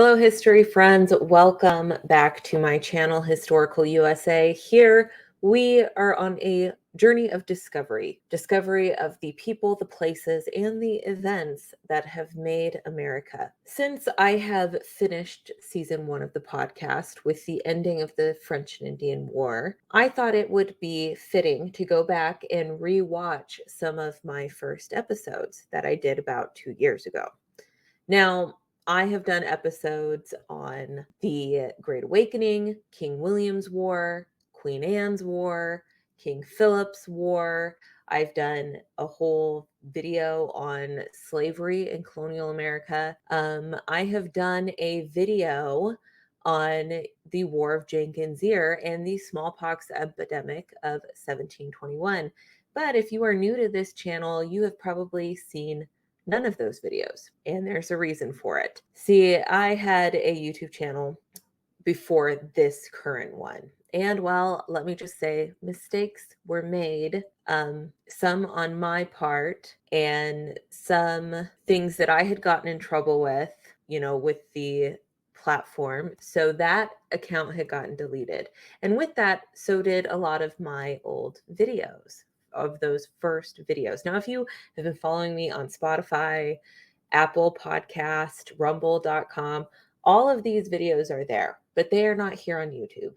Hello, history friends. Welcome back to my channel, Historical USA. Here we are on a journey of discovery of the people, the places, and the events that have made America. Since I have finished season 1 of the podcast with the ending of the French and Indian War, I thought it would be fitting to go back and rewatch some of my first episodes that I did about 2 years ago. Now, I have done episodes on the Great Awakening, King William's War, Queen Anne's War, King Philip's War. I've done a whole video on slavery in colonial America. I have done a video on the War of Jenkins' Ear and the smallpox epidemic of 1721. But if you are new to this channel, you have probably seen none of those videos, and there's a reason for it. See, I had a YouTube channel before this current one, and well, let me just say, mistakes were made, some on my part, and some things that I had gotten in trouble with, with the platform. So that account had gotten deleted, and with that, so did a lot of my old videos of those first videos. Now, if you have been following me on Spotify, Apple Podcast, rumble.com, all of these videos are there, but they are not here on YouTube.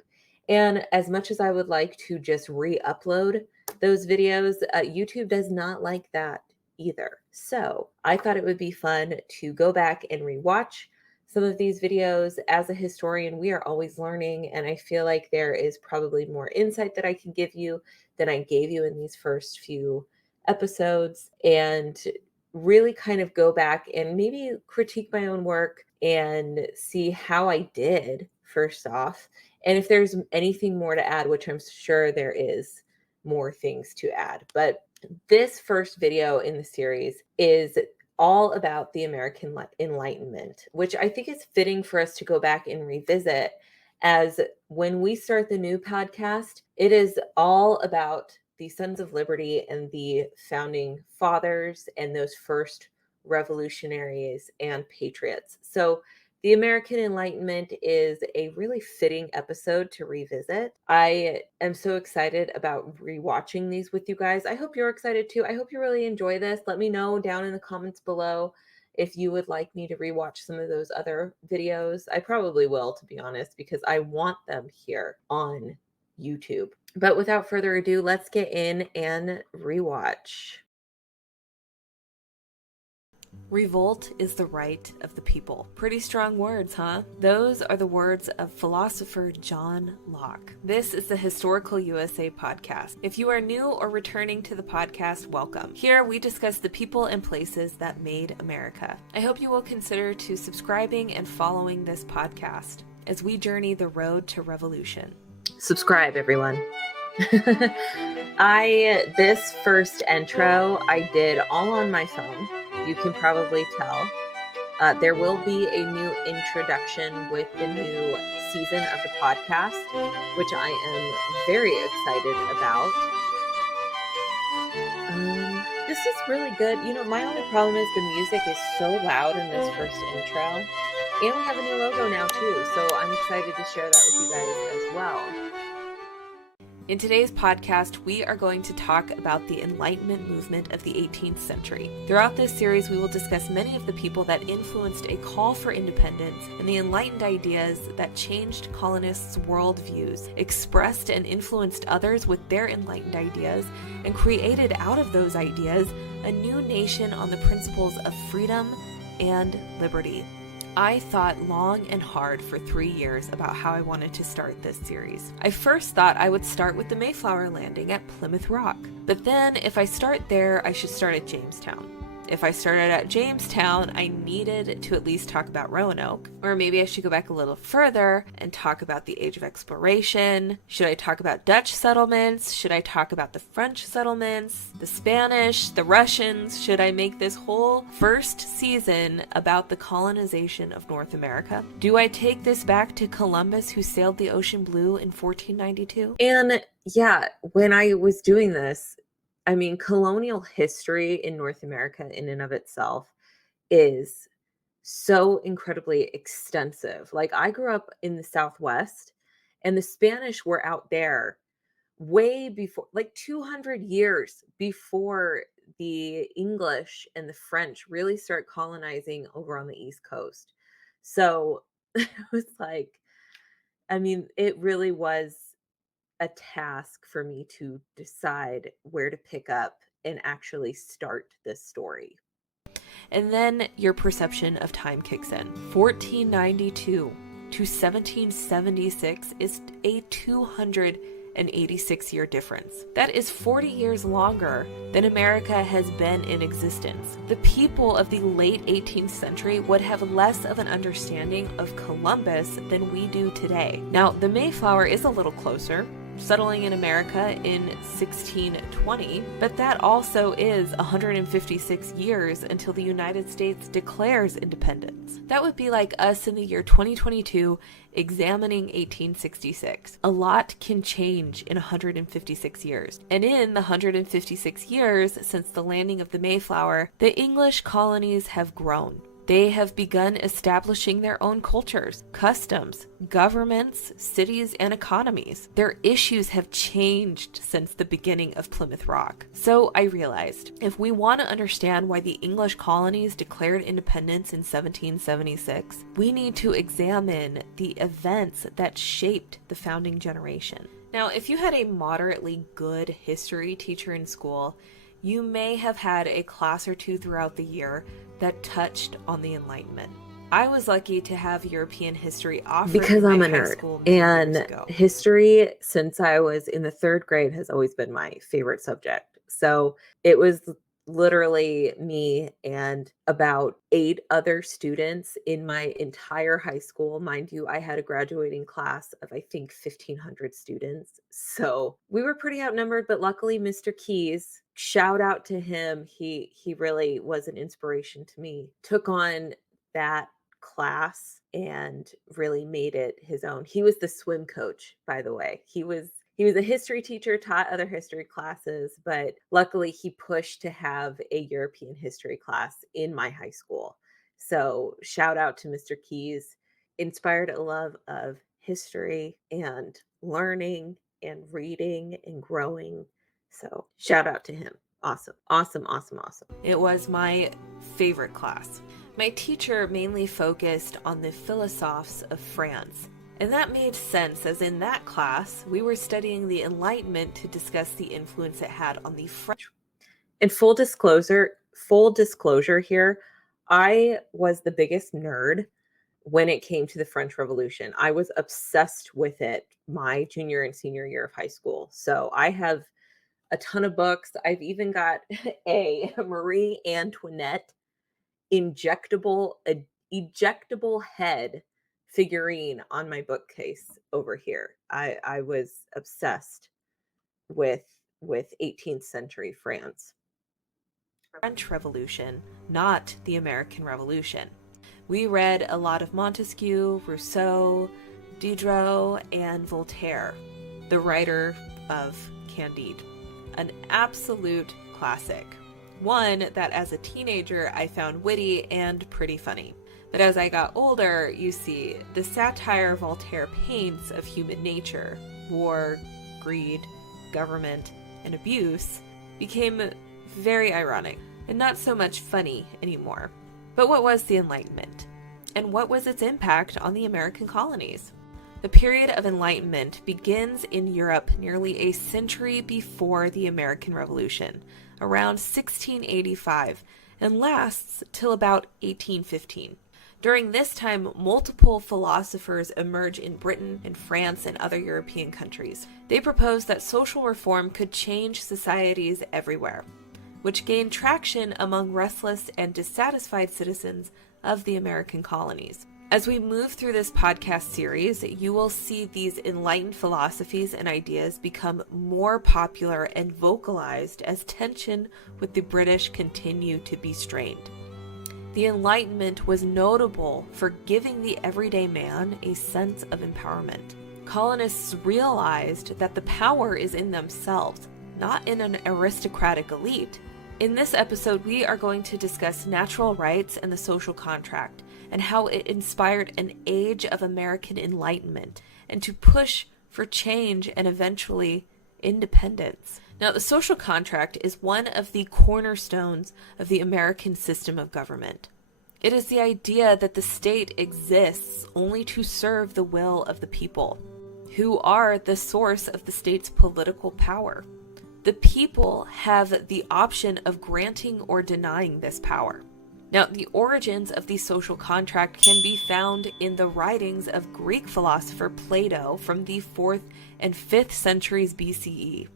And as much as I would like to just re-upload those videos, YouTube does not like that either. So I thought it would be fun to go back and rewatch some of these videos. As a historian, we are always learning, and I feel like there is probably more insight that I can give you than I gave you in these first few episodes, and really kind of go back and maybe critique my own work and see how I did, first off, and if there's anything more to add, which I'm sure there is more things to add. But this first video in the series is all about the American Enlightenment, which I think is fitting for us to go back and revisit, as when we start the new podcast, it is all about the Sons of Liberty and the founding fathers and those first revolutionaries and patriots. So the American Enlightenment is a really fitting episode to revisit. I am so excited about rewatching these with you guys. I hope you're excited too. I hope you really enjoy this. Let me know down in the comments below if you would like me to rewatch some of those other videos. I probably will, to be honest, because I want them here on YouTube. But without further ado, let's get in and rewatch. Revolt is the right of the people. Pretty strong words, huh? Those are the words of philosopher John Locke. This is the Historical USA podcast. If you are new or returning to the podcast, welcome. Here we discuss the people and places that made America. I hope you will consider to subscribing and following this podcast as we journey the road to revolution. Subscribe, everyone. This first intro I did all on my phone. You can probably tell. There will be a new introduction with the new season of the podcast, which I am very excited about. This is really good. My only problem is the music is so loud in this first intro. And we have a new logo now too, so I'm excited to share that with you guys as well. In today's podcast, we are going to talk about the Enlightenment movement of the 18th century. Throughout this series, we will discuss many of the people that influenced a call for independence and the enlightened ideas that changed colonists' worldviews, expressed and influenced others with their enlightened ideas, and created out of those ideas a new nation on the principles of freedom and liberty. I thought long and hard for 3 years about how I wanted to start this series. I first thought I would start with the Mayflower landing at Plymouth Rock. But then, if I start there, I should start at Jamestown. If I started at Jamestown, I needed to at least talk about Roanoke. Or maybe I should go back a little further and talk about the Age of Exploration. Should I talk about Dutch settlements? Should I talk about the French settlements? The Spanish? The Russians? Should I make this whole first season about the colonization of North America? Do I take this back to Columbus, who sailed the ocean blue in 1492? And yeah, when I was doing this, colonial history in North America in and of itself is so incredibly extensive. Like, I grew up in the Southwest, and the Spanish were out there way before, like 200 years before the English and the French really start colonizing over on the East Coast. So it was like, I mean, it really was a task for me to decide where to pick up and actually start this story. And then your perception of time kicks in. 1492 to 1776 is a 286-year difference. That is 40 years longer than America has been in existence. The people of the late 18th century would have less of an understanding of Columbus than we do today. Now, the Mayflower is a little closer, settling in America in 1620, but that also is 156 years until the United States declares independence. That would be like us in the year 2022 examining 1866. A lot can change in 156 years. And in the 156 years since the landing of the Mayflower, the English colonies have grown. They have begun establishing their own cultures, customs, governments, cities, and economies. Their issues have changed since the beginning of Plymouth Rock. So I realized, if we want to understand why the English colonies declared independence in 1776, we need to examine the events that shaped the founding generation. Now, if you had a moderately good history teacher in school, you may have had a class or two throughout the year that touched on the Enlightenment. I was lucky to have European history offered because I'm a nerd, and history, since I was in the 3rd grade, has always been my favorite subject. So it was literally me and about 8 other students in my entire high school. Mind you, I had a graduating class of, I think, 1,500 students. So we were pretty outnumbered, but luckily Mr. Keys, shout out to him, he really was an inspiration to me, took on that class and really made it his own. He was the swim coach, by the way. He was a history teacher, taught other history classes, but luckily he pushed to have a European history class in my high school. So shout out to Mr. Keys, inspired a love of history and learning and reading and growing. So shout out to him. Awesome, awesome, awesome, awesome. It was my favorite class. My teacher mainly focused on the philosophes of France. And that made sense, as in that class, we were studying the Enlightenment to discuss the influence it had on the French. And full disclosure here, I was the biggest nerd when it came to the French Revolution. I was obsessed with it my junior and senior year of high school. So I have a ton of books. I've even got a Marie Antoinette ejectable head figurine on my bookcase over here. I was obsessed with 18th century France. French Revolution, not the American Revolution. We read a lot of Montesquieu, Rousseau, Diderot, and Voltaire, the writer of Candide. An absolute classic. One that as a teenager I found witty and pretty funny. But as I got older, you see, the satire Voltaire paints of human nature, war, greed, government, and abuse became very ironic and not so much funny anymore. But what was the Enlightenment? And what was its impact on the American colonies? The period of Enlightenment begins in Europe nearly a century before the American Revolution, around 1685, and lasts till about 1815. During this time, multiple philosophers emerge in Britain and France and other European countries. They proposed that social reform could change societies everywhere, which gained traction among restless and dissatisfied citizens of the American colonies. As we move through this podcast series, you will see these enlightened philosophies and ideas become more popular and vocalized as tension with the British continued to be strained. The Enlightenment was notable for giving the everyday man a sense of empowerment. Colonists realized that the power is in themselves, not in an aristocratic elite. In this episode, we are going to discuss natural rights and the social contract, and how it inspired an age of American Enlightenment and to push for change and eventually independence. Now, the social contract is one of the cornerstones of the American system of government. It is the idea that the state exists only to serve the will of the people, who are the source of the state's political power. The people have the option of granting or denying this power. Now, the origins of the social contract can be found in the writings of Greek philosopher Plato from the 4th and 5th centuries BCE.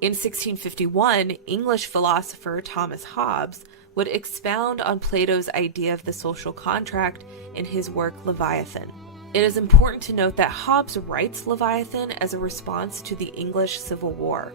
In 1651, English philosopher Thomas Hobbes would expound on Plato's idea of the social contract in his work Leviathan. It is important to note that Hobbes writes Leviathan as a response to the English Civil War.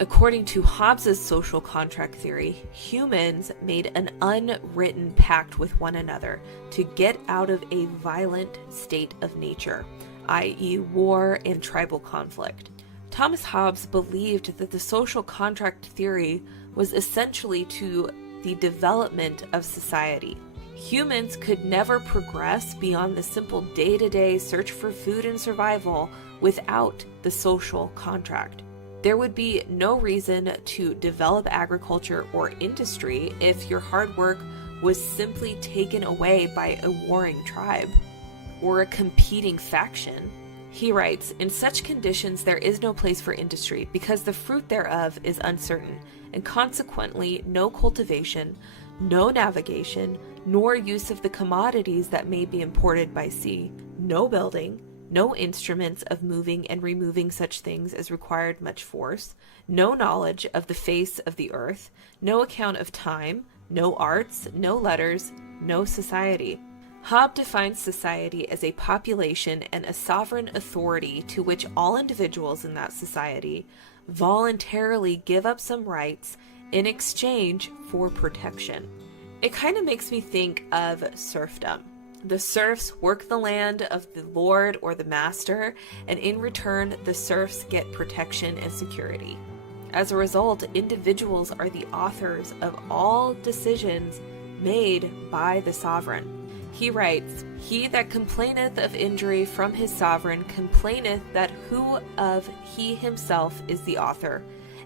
According to Hobbes's social contract theory, humans made an unwritten pact with one another to get out of a violent state of nature, i.e., war and tribal conflict. Thomas Hobbes believed that the social contract theory was essentially to the development of society. Humans could never progress beyond the simple day-to-day search for food and survival without the social contract. There would be no reason to develop agriculture or industry if your hard work was simply taken away by a warring tribe or a competing faction. He writes, "In such conditions there is no place for industry, because the fruit thereof is uncertain, and consequently no cultivation, no navigation, nor use of the commodities that may be imported by sea, no building, no instruments of moving and removing such things as required much force, no knowledge of the face of the earth, no account of time, no arts, no letters, no society." Hobbes defines society as a population and a sovereign authority to which all individuals in that society voluntarily give up some rights in exchange for protection. It kind of makes me think of serfdom. The serfs work the land of the lord or the master, and in return, the serfs get protection and security. As a result, individuals are the authors of all decisions made by the sovereign. He writes, "He that complaineth of injury from his sovereign complaineth that who of he himself is the author,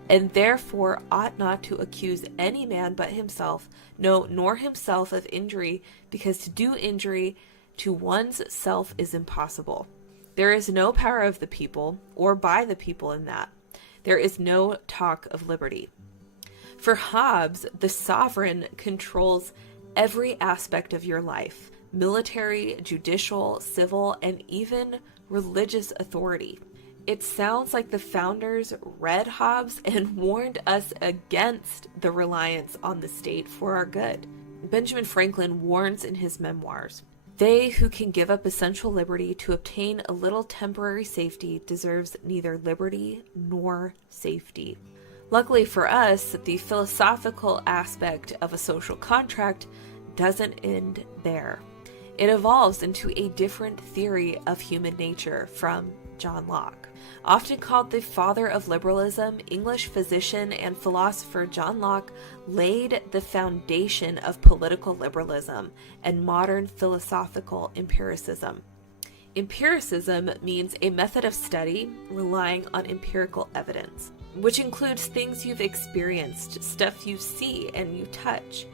and therefore ought not to accuse any man but himself, no, nor himself of injury, because to do injury to one's self is impossible. There is no power of the people, or by the people in that. There is no talk of liberty." For Hobbes, the sovereign controls every aspect of your life: military, judicial, civil, and even religious authority. It sounds like the founders read Hobbes and warned us against the reliance on the state for our good. Benjamin Franklin warns in his memoirs, "They who can give up essential liberty to obtain a little temporary safety deserves neither liberty nor safety." Luckily for us, the philosophical aspect of a social contract doesn't end there. It evolves into a different theory of human nature from John Locke. Often called the father of liberalism, English physician and philosopher John Locke laid the foundation of political liberalism and modern philosophical empiricism. Empiricism means a method of study relying on empirical evidence, which includes things you've experienced, stuff you see and you touch.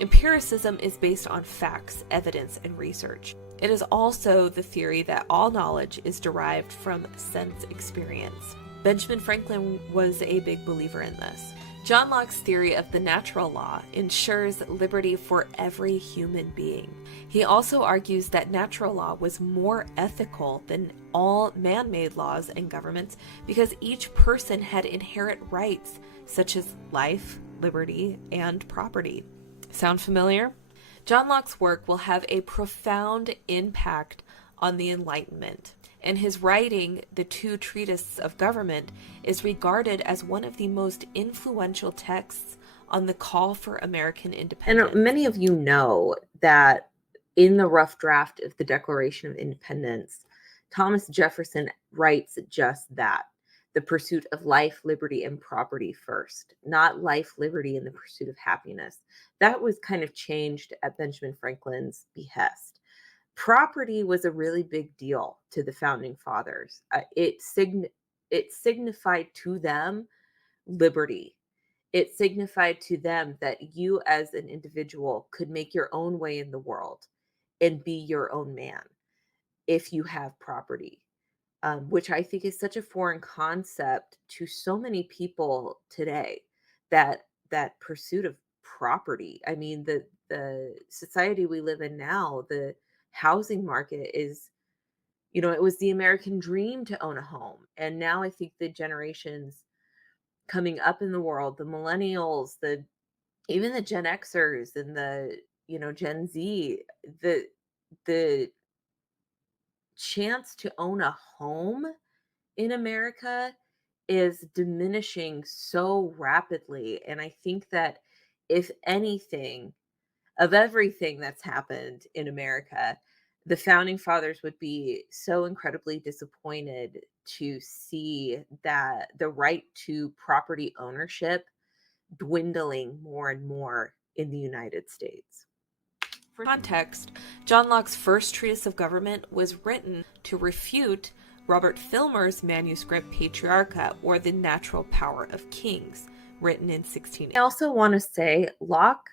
Empiricism is based on facts, evidence, and research. It is also the theory that all knowledge is derived from sense experience. Benjamin Franklin was a big believer in this. John Locke's theory of the natural law ensures liberty for every human being. He also argues that natural law was more ethical than all man-made laws and governments because each person had inherent rights such as life, liberty, and property. Sound familiar? John Locke's work will have a profound impact on the Enlightenment, and his writing, The Two Treatises of Government, is regarded as one of the most influential texts on the call for American independence. And many of you know that in the rough draft of the Declaration of Independence, Thomas Jefferson writes just that: the pursuit of life, liberty, and property first, not life, liberty, and the pursuit of happiness. That was kind of changed at Benjamin Franklin's behest. property was a really big deal to the founding fathers. It signified to them liberty. It signified to them that you as an individual could make your own way in the world and be your own man if you have property, which I think is such a foreign concept to so many people today. That pursuit of property. I mean, the society we live in now, the housing market is, it was the American dream to own a home, and now I think the generations coming up in the world, the millennials, the even the Gen Xers and the Gen Z, the chance to own a home in America is diminishing so rapidly. And I think that if anything, of everything that's happened in America, the founding fathers would be so incredibly disappointed to see that the right to property ownership dwindling more and more in the United States. For context, John Locke's first treatise of government was written to refute Robert Filmer's manuscript Patriarcha, or the Natural Power of Kings, written in 1680. I also want to say Locke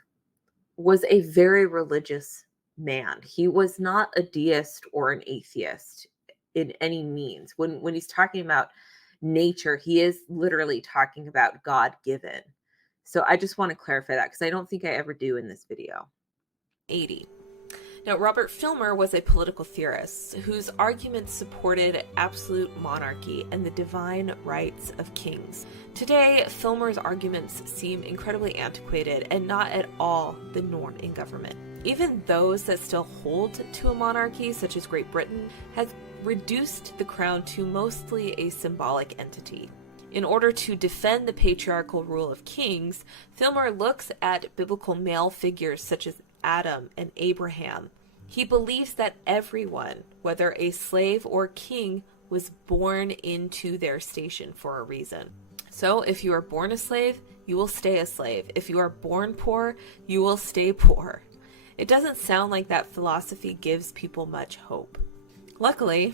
was a very religious man. He was not a deist or an atheist in any means. When he's talking about nature, he is literally talking about God-given. So I just want to clarify that because I don't think I ever do in this video. 80. Now, Robert Filmer was a political theorist whose arguments supported absolute monarchy and the divine rights of kings. Today, Filmer's arguments seem incredibly antiquated and not at all the norm in government. Even those that still hold to a monarchy, such as Great Britain, has reduced the crown to mostly a symbolic entity. In order to defend the patriarchal rule of kings, Filmer looks at biblical male figures such as Adam and Abraham. He believes that everyone, whether a slave or king, was born into their station for a reason. So if you are born a slave, you will stay a slave. If you are born poor, you will stay poor. It doesn't sound like that philosophy gives people much hope. Luckily,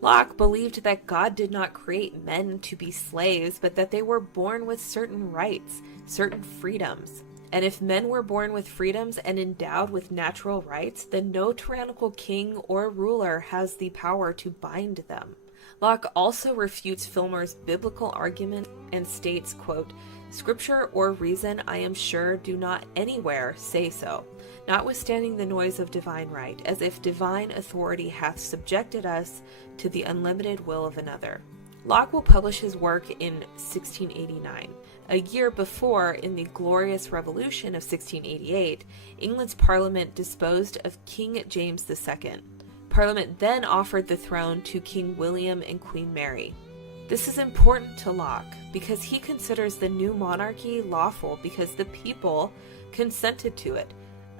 Locke believed that God did not create men to be slaves, but that they were born with certain rights, certain freedoms. And if men were born with freedoms and endowed with natural rights, then no tyrannical king or ruler has the power to bind them. Locke also refutes Filmer's biblical argument and states, quote, "Scripture or reason, I am sure, do not anywhere say so, notwithstanding the noise of divine right, as if divine authority hath subjected us to the unlimited will of another." Locke will publish his work in 1689. A year before, in the Glorious Revolution of 1688, England's Parliament disposed of King James II. Parliament then offered the throne to King William and Queen Mary. This is important to Locke because he considers the new monarchy lawful because the people consented to it,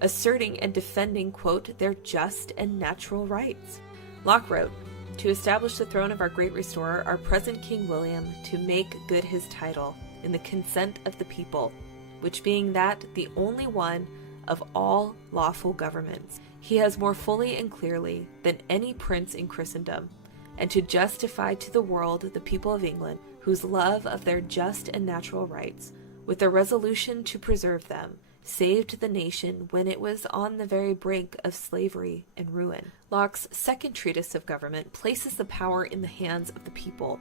asserting and defending, quote, their just and natural rights. Locke wrote, "To establish the throne of our great restorer, our present King William, to make good his title in the consent of the people, which being that the only one of all lawful governments, he has more fully and clearly than any prince in Christendom, and to justify to the world the people of England, whose love of their just and natural rights, with their resolution to preserve them, saved the nation when it was on the very brink of slavery and ruin." Locke's second treatise of government places the power in the hands of the people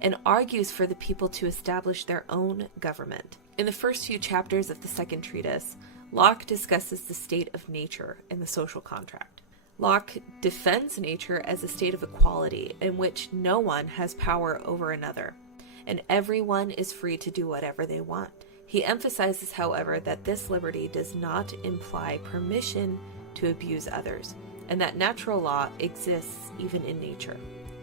and argues for the people to establish their own government. In the first few chapters of the second treatise, Locke discusses the state of nature and the social contract. Locke defends nature as a state of equality in which no one has power over another, and everyone is free to do whatever they want. He emphasizes, however, that this liberty does not imply permission to abuse others, and that natural law exists even in nature.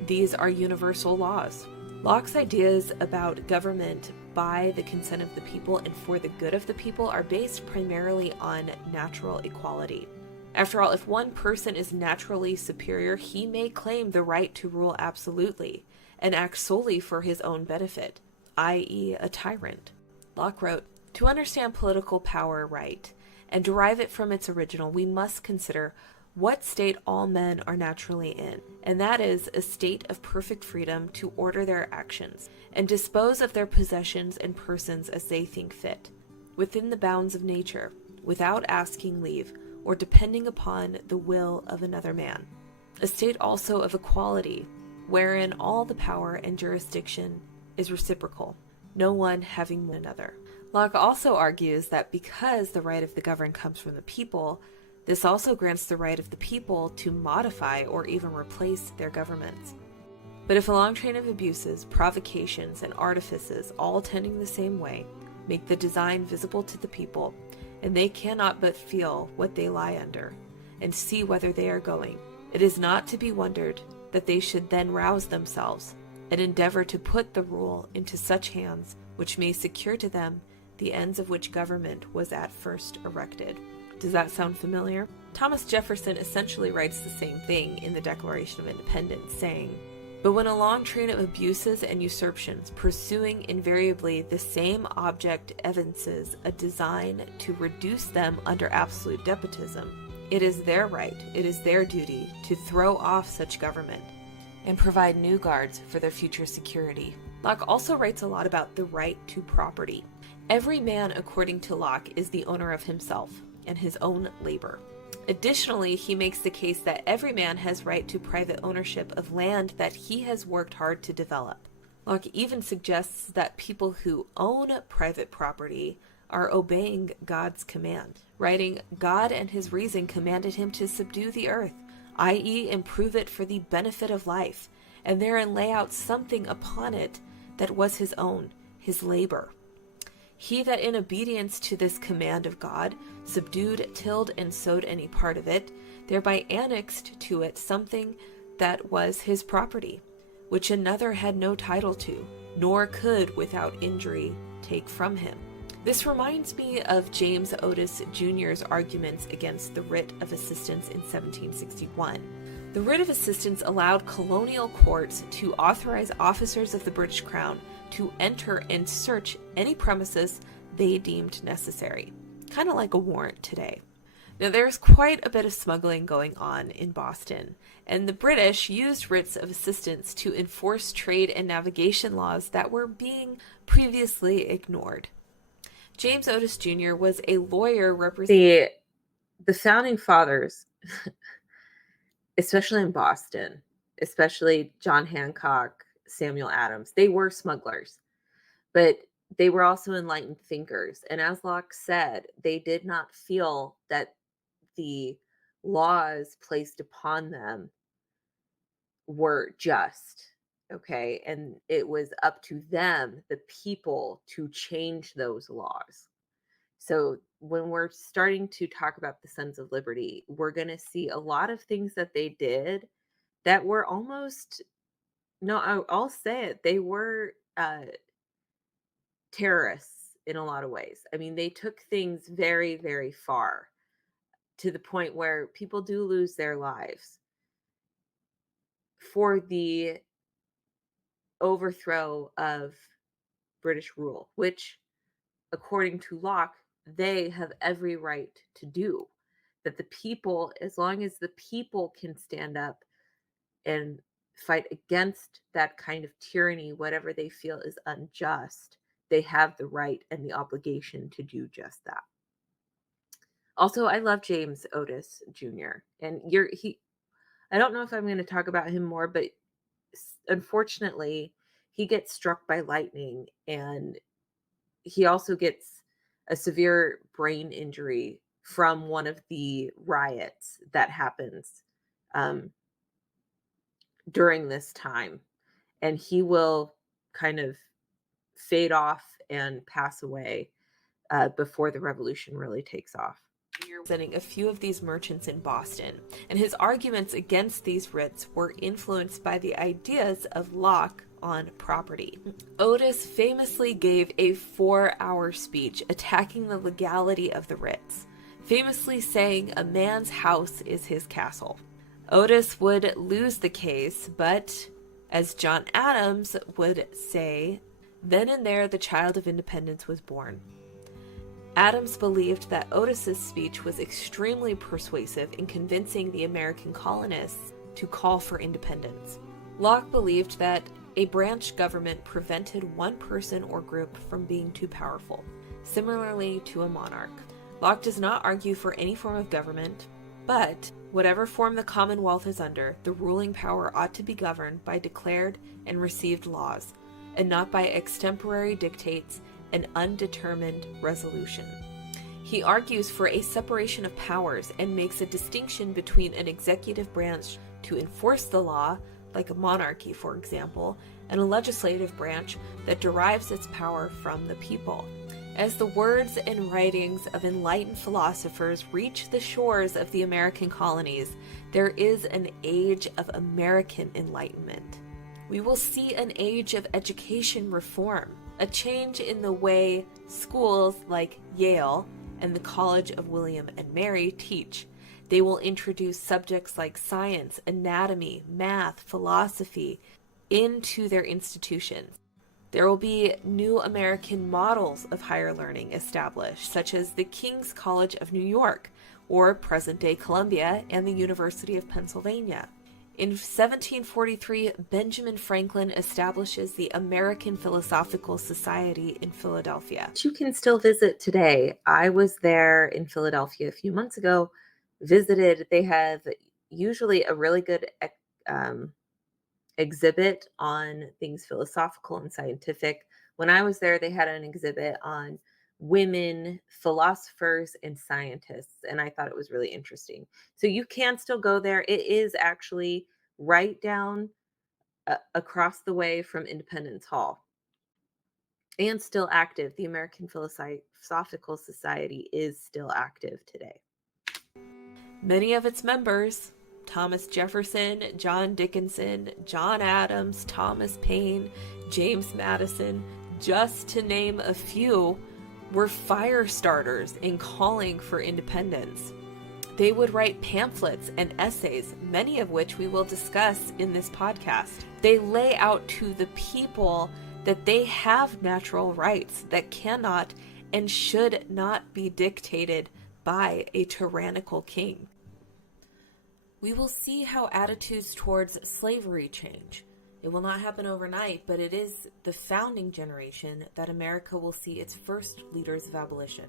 These are universal laws. Locke's ideas about government by the consent of the people and for the good of the people are based primarily on natural equality. After all, if one person is naturally superior, he may claim the right to rule absolutely and act solely for his own benefit, i.e., a tyrant. Locke wrote, "To understand political power right and derive it from its original, we must consider what state all men are naturally in, and that is a state of perfect freedom to order their actions and dispose of their possessions and persons as they think fit, within the bounds of nature, without asking leave or depending upon the will of another man. A state also of equality, wherein all the power and jurisdiction is reciprocal, no one having one another. Locke also argues that because the right of the governed comes from the people, this also grants the right of the people to modify or even replace their governments. But if a long train of abuses, provocations, and artifices, all tending the same way, make the design visible to the people, and they cannot but feel what they lie under, and see whither they are going, it is not to be wondered that they should then rouse themselves, and endeavor to put the rule into such hands which may secure to them the ends of which government was at first erected. Does that sound familiar? Thomas Jefferson essentially writes the same thing in the Declaration of Independence, saying, "But when a long train of abuses and usurpations, pursuing invariably the same object, evinces a design to reduce them under absolute despotism, it is their right, it is their duty, to throw off such government, and provide new guards for their future security." Locke also writes a lot about the right to property. Every man, according to Locke, is the owner of himself and his own labor. Additionally, he makes the case that every man has right to private ownership of land that he has worked hard to develop. Locke even suggests that people who own private property are obeying God's command, writing, "God and his reason commanded him to subdue the earth, i.e. improve it for the benefit of life, and therein lay out something upon it that was his own, his labor. He that in obedience to this command of God subdued, tilled, and sowed any part of it, thereby annexed to it something that was his property, which another had no title to, nor could without injury take from him." This reminds me of James Otis Jr.'s arguments against the writ of assistance in 1761. The writ of assistance allowed colonial courts to authorize officers of the British Crown to enter and search any premises they deemed necessary, kind of like a warrant today. Now, there's quite a bit of smuggling going on in Boston, and the British used writs of assistance to enforce trade and navigation laws that were being previously ignored. James Otis Jr. was a lawyer representing the founding fathers, especially in Boston, especially John Hancock, Samuel Adams, they were smugglers, but they were also enlightened thinkers. And as Locke said, they did not feel that the laws placed upon them were just. Okay. And it was up to them, the people, to change those laws. So when we're starting to talk about the Sons of Liberty, we're going to see a lot of things that they did that were almost, no, I'll say it, they were terrorists in a lot of ways. I mean, they took things very, very far to the point where people do lose their lives for the overthrow of British rule, which, according to Locke, they have every right to do. That the people, as long as the people can stand up and fight against that kind of tyranny, whatever they feel is unjust, they have the right and the obligation to do just that. Also, I love James Otis Jr. And I don't know if I'm going to talk about him more, but unfortunately, he gets struck by lightning, and he also gets a severe brain injury from one of the riots that happens during this time. And he will kind of fade off and pass away before the revolution really takes off. Representing a few of these merchants in Boston, and his arguments against these writs were influenced by the ideas of Locke on property. Otis famously gave a 4-hour speech attacking the legality of the writs, famously saying a man's house is his castle. Otis would lose the case, but as John Adams would say, then and there the child of independence was born. Adams believed that Otis's speech was extremely persuasive in convincing the American colonists to call for independence. Locke believed that a branch government prevented one person or group from being too powerful, similarly to a monarch. Locke does not argue for any form of government, but whatever form the Commonwealth is under, the ruling power ought to be governed by declared and received laws, and not by extemporary dictates and undetermined resolution. He argues for a separation of powers and makes a distinction between an executive branch to enforce the law, like a monarchy, for example, and a legislative branch that derives its power from the people. As the words and writings of enlightened philosophers reach the shores of the American colonies, there is an age of American Enlightenment. We will see an age of education reform, a change in the way schools like Yale and the College of William and Mary teach. They will introduce subjects like science, anatomy, math, philosophy into their institutions. There will be new American models of higher learning established, such as the King's College of New York, or present-day Columbia and the University of Pennsylvania. In 1743, Benjamin Franklin establishes the American Philosophical Society in Philadelphia. You can still visit today. I was there in Philadelphia a few months ago, visited. They have usually a really good exhibit on things philosophical and scientific. When I was there, they had an exhibit on women philosophers and scientists, and I thought it was really interesting. So you can still go there. It is actually right down across the way from Independence Hall, and still active. The American Philosophical Society is still active today. Many of its members, Thomas Jefferson, John Dickinson, John Adams, Thomas Paine, James Madison, just to name a few, were fire starters in calling for independence. They would write pamphlets and essays, many of which we will discuss in this podcast. They lay out to the people that they have natural rights that cannot and should not be dictated by a tyrannical king. We will see how attitudes towards slavery change. It will not happen overnight, but it is the founding generation that America will see its first leaders of abolition.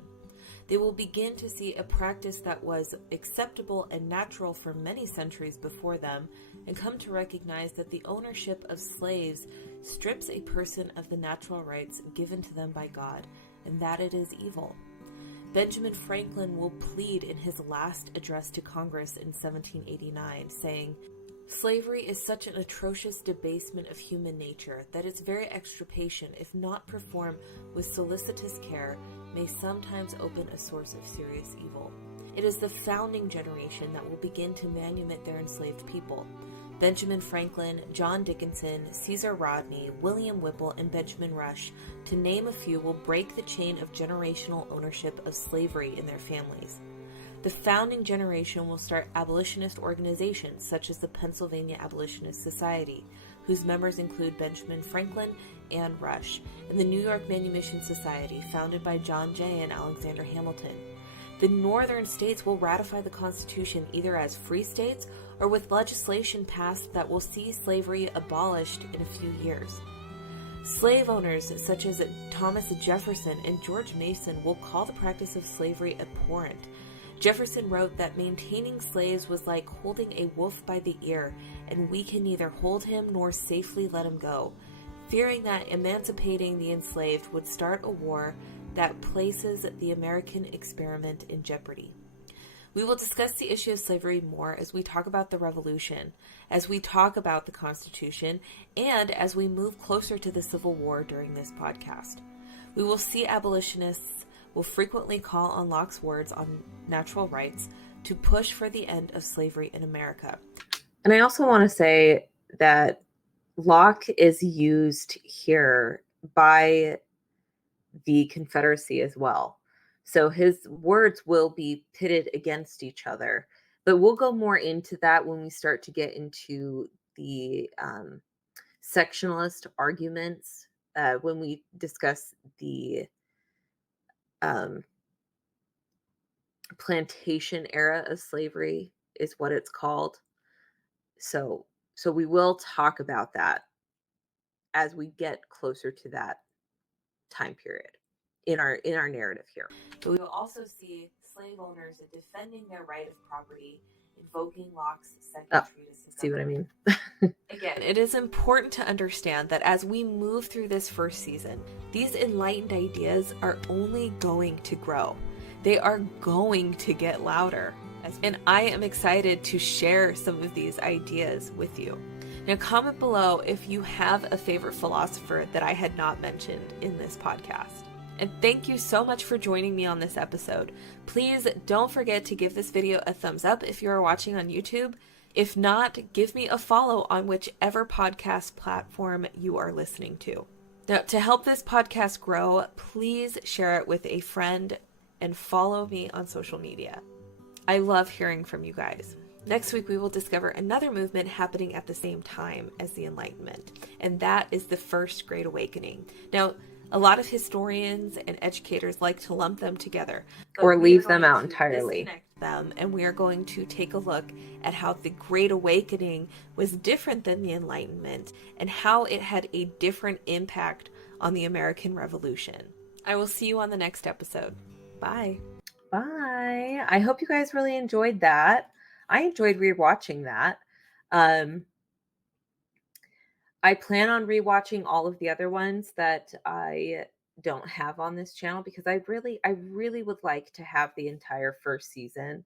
They will begin to see a practice that was acceptable and natural for many centuries before them, and come to recognize that the ownership of slaves strips a person of the natural rights given to them by God, and that it is evil. Benjamin Franklin will plead in his last address to Congress in 1789, saying, "Slavery is such an atrocious debasement of human nature that its very extirpation, if not performed with solicitous care, may sometimes open a source of serious evil." It is the founding generation that will begin to manumit their enslaved people. Benjamin Franklin, John Dickinson, Caesar Rodney, William Whipple, and Benjamin Rush, to name a few, will break the chain of generational ownership of slavery in their families. The founding generation will start abolitionist organizations such as the Pennsylvania Abolitionist Society, whose members include Benjamin Franklin and Rush, and the New York Manumission Society, founded by John Jay and Alexander Hamilton. The northern states will ratify the Constitution either as free states or with legislation passed that will see slavery abolished in a few years. Slave owners such as Thomas Jefferson and George Mason will call the practice of slavery abhorrent. Jefferson wrote that maintaining slaves was like holding a wolf by the ear, and we can neither hold him nor safely let him go, fearing that emancipating the enslaved would start a war that places the American experiment in jeopardy. We will discuss the issue of slavery more as we talk about the Revolution, as we talk about the Constitution, and as we move closer to the Civil War during this podcast. We will see abolitionists will frequently call on Locke's words on natural rights to push for the end of slavery in America. And I also want to say that Locke is used here by the Confederacy as well. So his words will be pitted against each other. But we'll go more into that when we start to get into the sectionalist arguments, when we discuss the plantation era of slavery is what it's called. So we will talk about that as we get closer to that time period in our narrative here. But we will also see slave owners defending their right of property, invoking Locke's second treatise. See what I mean? Again, it is important to understand that as we move through this first season, these enlightened ideas are only going to grow. They are going to get louder. And I am excited to share some of these ideas with you. Now, comment below if you have a favorite philosopher that I had not mentioned in this podcast. And thank you so much for joining me on this episode. Please don't forget to give this video a thumbs up if you are watching on YouTube. If not, give me a follow on whichever podcast platform you are listening to. Now, to help this podcast grow, please share it with a friend and follow me on social media. I love hearing from you guys. Next week, we will discover another movement happening at the same time as the Enlightenment, and that is the First Great Awakening. Now, a lot of historians and educators like to lump them together, or leave them out entirely. And we are going to take a look at how the Great Awakening was different than the Enlightenment and how it had a different impact on the American Revolution. I will see you on the next episode. Bye. Bye. I hope you guys really enjoyed that. I enjoyed rewatching that. I plan on rewatching all of the other ones that I don't have on this channel because I really would like to have the entire first season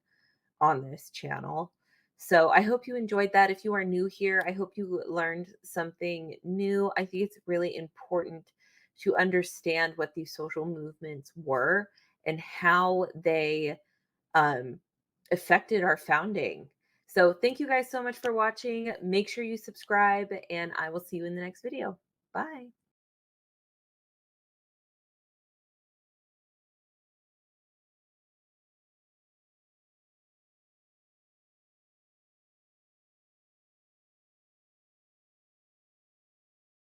on this channel. So I hope you enjoyed that. If you are new here, I hope you learned something new. I think it's really important to understand what these social movements were and how they affected our founding. So thank you guys so much for watching. Make sure you subscribe, and I will see you in the next video. Bye.